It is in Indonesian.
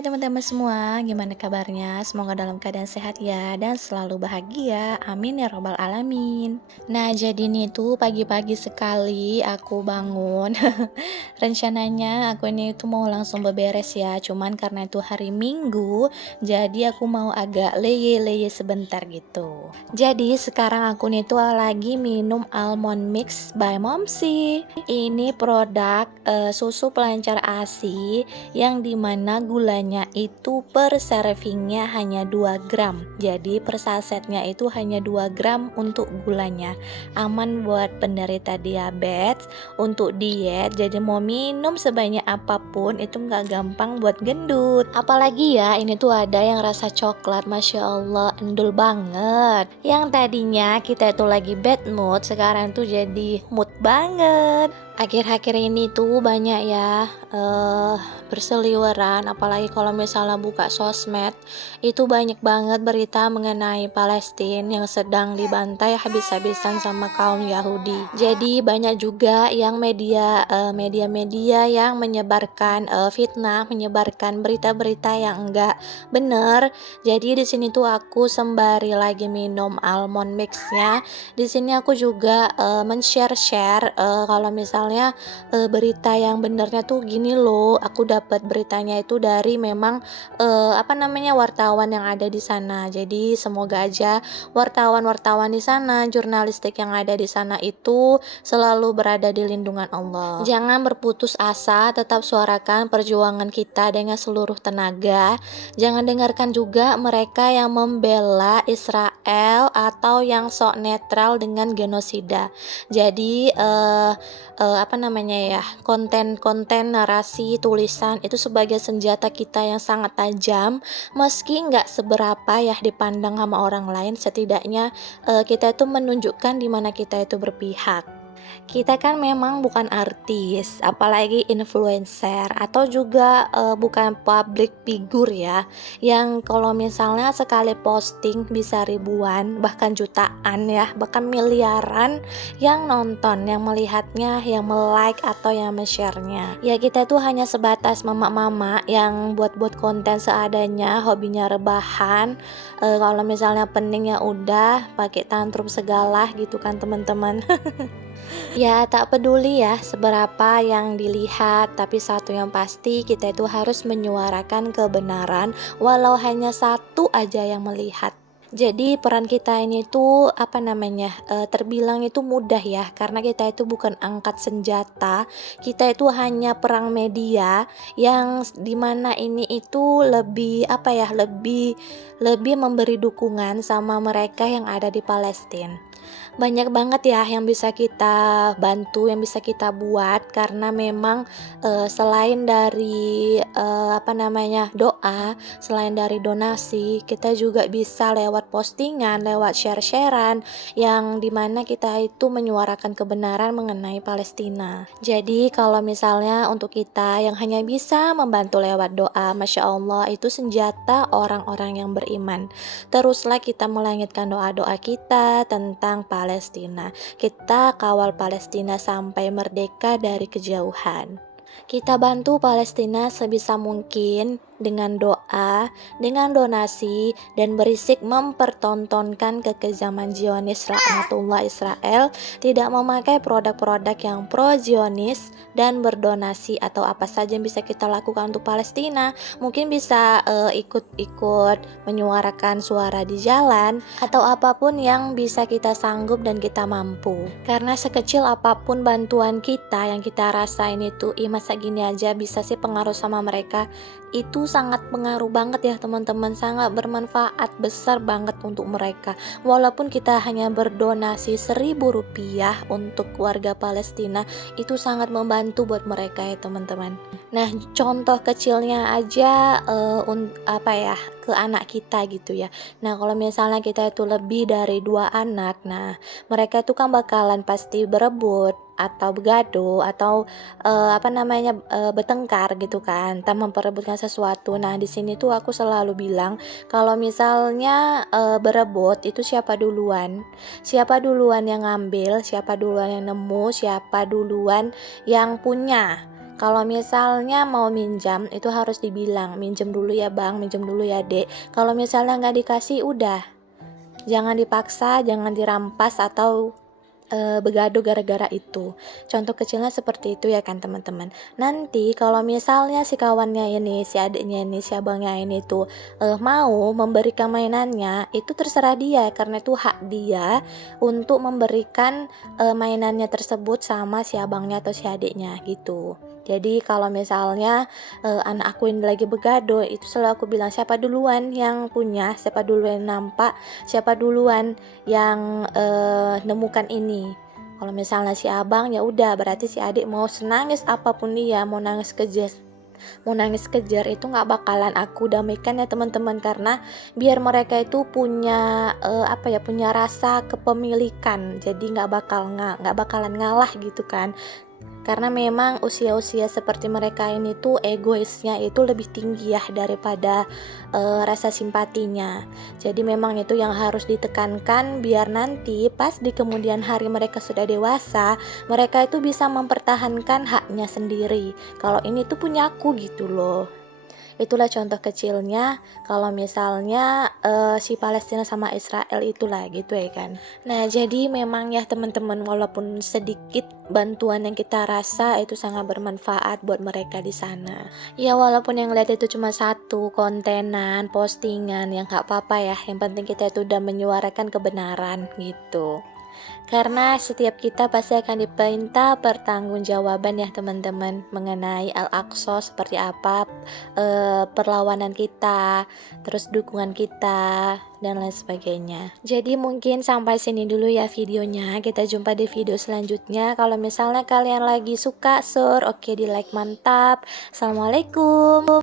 Hai teman-teman semua, gimana kabarnya? Semoga dalam keadaan sehat ya dan selalu bahagia. Amin ya robbal alamin. Nah, jadi nih tuh pagi-pagi sekali aku bangun. Rencananya aku ini tuh mau langsung beberes ya, cuman karena itu hari Minggu, jadi aku mau agak leye-leye sebentar gitu. Jadi sekarang aku nih tuh lagi minum Almond Mix by Momsi. Ini produk susu pelancar ASI yang dimana gulanya itu per servingnya hanya 2 gram, jadi per sasetnya itu hanya 2 gram untuk gulanya, aman buat penderita diabetes, untuk diet, jadi mau minum sebanyak apapun itu nggak gampang buat gendut. Apalagi ya ini tuh ada yang rasa coklat, Masya Allah endul banget, yang tadinya kita itu lagi bad mood sekarang tuh jadi mood banget. Akhir-akhir ini tuh banyak ya berseliweran, apalagi kalau misalnya buka sosmed itu banyak banget berita mengenai Palestina yang sedang dibantai habis-habisan sama kaum Yahudi. Jadi banyak juga yang media-media yang menyebarkan fitnah, menyebarkan berita-berita yang enggak bener. Jadi di sini tuh aku sembari lagi minum almond mixnya, di sini aku juga men-share kalau misalnya berita yang benernya tuh gini loh, aku dapat beritanya itu dari memang wartawan yang ada di sana. Jadi semoga aja wartawan-wartawan di sana, jurnalistik yang ada di sana itu selalu berada di lindungan Allah. Jangan berputus asa, tetap suarakan perjuangan kita dengan seluruh tenaga. Jangan dengarkan juga mereka yang membela Israel atau yang sok netral dengan genosida. Jadi konten-konten narasi tulisan itu sebagai senjata kita yang sangat tajam, meski nggak seberapa ya dipandang sama orang lain, setidaknya kita itu menunjukkan di mana kita itu berpihak. Kita kan memang bukan artis, apalagi influencer atau juga bukan public figure ya, yang kalau misalnya sekali posting bisa ribuan, bahkan jutaan ya, bahkan miliaran yang nonton, yang melihatnya, yang like atau yang share-nya. Ya kita tuh hanya sebatas mama-mama yang buat-buat konten seadanya, hobinya rebahan. Kalau misalnya pening ya udah pakai tantrum segala gitu kan teman-teman. Ya, tak peduli ya seberapa yang dilihat, tapi satu yang pasti kita itu harus menyuarakan kebenaran walau hanya satu aja yang melihat. Jadi peran kita ini tuh terbilang itu mudah ya, karena kita itu bukan angkat senjata, kita itu hanya perang media yang dimana ini itu lebih memberi dukungan sama mereka yang ada di Palestina. Banyak banget ya yang bisa kita bantu, yang bisa kita buat, karena memang selain dari doa, selain dari donasi, kita juga bisa lewat postingan, lewat share-sharean yang dimana kita itu menyuarakan kebenaran mengenai Palestina. Jadi kalau misalnya untuk kita yang hanya bisa membantu lewat doa, Masya Allah itu senjata orang-orang yang beriman. Teruslah kita melangitkan doa-doa kita tentang Palestina. Kita kawal Palestina sampai merdeka dari kejauhan. Kita bantu Palestina sebisa mungkin dengan doa, dengan donasi, dan berisik mempertontonkan kekejaman Zionis laknatullah Israel, tidak memakai produk-produk yang pro-Zionis, dan berdonasi atau apa saja yang bisa kita lakukan untuk Palestina. Mungkin bisa ikut-ikut menyuarakan suara di jalan, atau apapun yang bisa kita sanggup dan kita mampu. Karena sekecil apapun bantuan kita yang kita rasain itu, masa gini aja bisa sih pengaruh sama mereka, itu sangat pengaruh banget ya teman-teman, sangat bermanfaat besar banget untuk mereka. Walaupun kita hanya berdonasi 1.000 rupiah untuk warga Palestina, itu sangat membantu buat mereka ya teman-teman. Nah, contoh kecilnya aja ke anak kita gitu ya. Nah, kalau misalnya kita itu lebih dari 2 anak, nah mereka itu kan bakalan pasti berebut atau begado atau bertengkar gitu kan, tak memperebutkan sesuatu. Nah, di sini tuh aku selalu bilang kalau misalnya berebut itu siapa duluan yang ngambil, siapa duluan yang nemu, siapa duluan yang punya. Kalau misalnya mau minjam itu harus dibilang, "Minjem dulu ya Bang, minjem dulu ya Dek." Kalau misalnya nggak dikasih, udah, jangan dipaksa, jangan dirampas atau begaduh gara-gara itu. Contoh kecilnya seperti itu ya kan teman-teman. Nanti kalau misalnya si kawannya ini, si adiknya ini, si abangnya ini tuh mau memberikan mainannya, itu terserah dia karena itu hak dia untuk memberikan mainannya tersebut sama si abangnya atau si adiknya gitu. Jadi kalau misalnya anak aku ini lagi begaduh, itu selalu aku bilang siapa duluan yang punya, siapa duluan yang nampak, siapa duluan yang nemukan ini. Kalau misalnya si abang, ya udah berarti si adik mau senangis apapun dia, mau nangis kejar itu nggak bakalan aku damaikan ya teman-teman, karena biar mereka itu punya punya rasa kepemilikan, jadi nggak bakalan ngalah gitu kan. Karena memang usia-usia seperti mereka ini tuh egoisnya itu lebih tinggi ya daripada rasa simpatinya. Jadi memang itu yang harus ditekankan biar nanti pas di kemudian hari mereka sudah dewasa, mereka itu bisa mempertahankan haknya sendiri. Kalau ini tuh punya aku gitu loh. Itulah contoh kecilnya kalau misalnya si Palestina sama Israel itulah gitu ya kan. Nah, jadi memang ya teman-teman, walaupun sedikit bantuan yang kita rasa itu sangat bermanfaat buat mereka di sana. Ya walaupun yang lihat itu cuma satu kontenan, postingan, yang nggak apa-apa ya. Yang penting kita itu udah menyuarakan kebenaran gitu. Karena setiap kita pasti akan diminta pertanggungjawaban ya teman-teman mengenai Al-Aqsa seperti apa perlawanan kita, terus dukungan kita dan lain sebagainya. Jadi mungkin sampai sini dulu ya videonya. Kita jumpa di video selanjutnya. Kalau misalnya kalian lagi suka, oke di like mantap. Assalamualaikum.